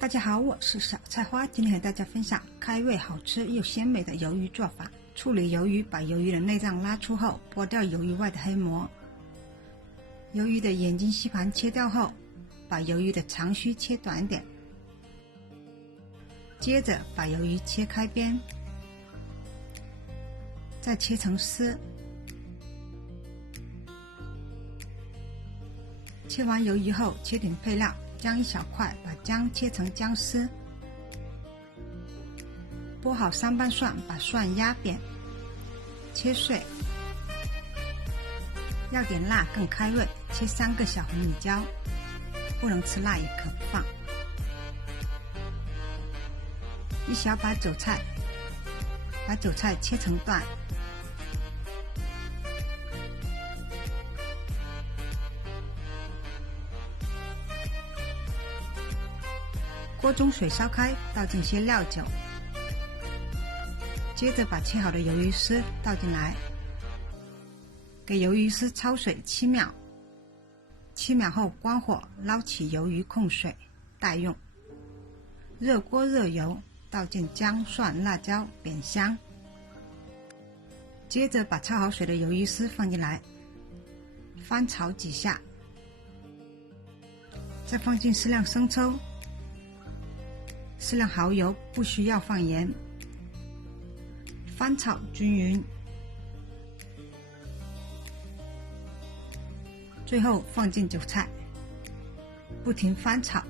大家好，我是小菜花，今天和大家分享开胃好吃又鲜美的鱿鱼做法。处理鱿鱼，把鱿鱼的内脏拉出后，剥掉鱿鱼外的黑膜。鱿鱼的眼睛吸盘切掉后，把鱿鱼的长须切短点。接着把鱿鱼切开边，再切成丝。切完鱿鱼后，切点配料。姜一小块，把姜切成姜丝。剥好3瓣蒜，把蒜压扁，切碎。要点辣更开胃，切3个小红米椒，不能吃辣也可不放。一小把韭菜，把韭菜切成段。锅中水烧开，倒进些料酒，接着把切好的鱿鱼丝倒进来，给鱿鱼丝焯水7秒，7秒后关火，捞起鱿鱼控水，待用。热锅热油，倒进姜、蒜、辣椒，煸香。接着把焯好水的鱿鱼丝放进来，翻炒几下，再放进适量生抽。适量蚝油，不需要放盐，翻炒均匀。最后放进韭菜，不停翻炒。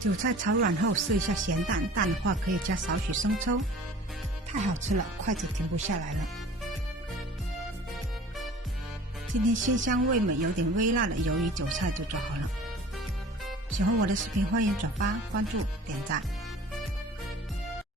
韭菜炒软后试一下咸淡，淡的话可以加少许生抽。太好吃了，筷子停不下来了。今天鲜香味美、有点微辣的鱿鱼韭菜就做好了。喜欢我的视频，欢迎转发、关注、点赞。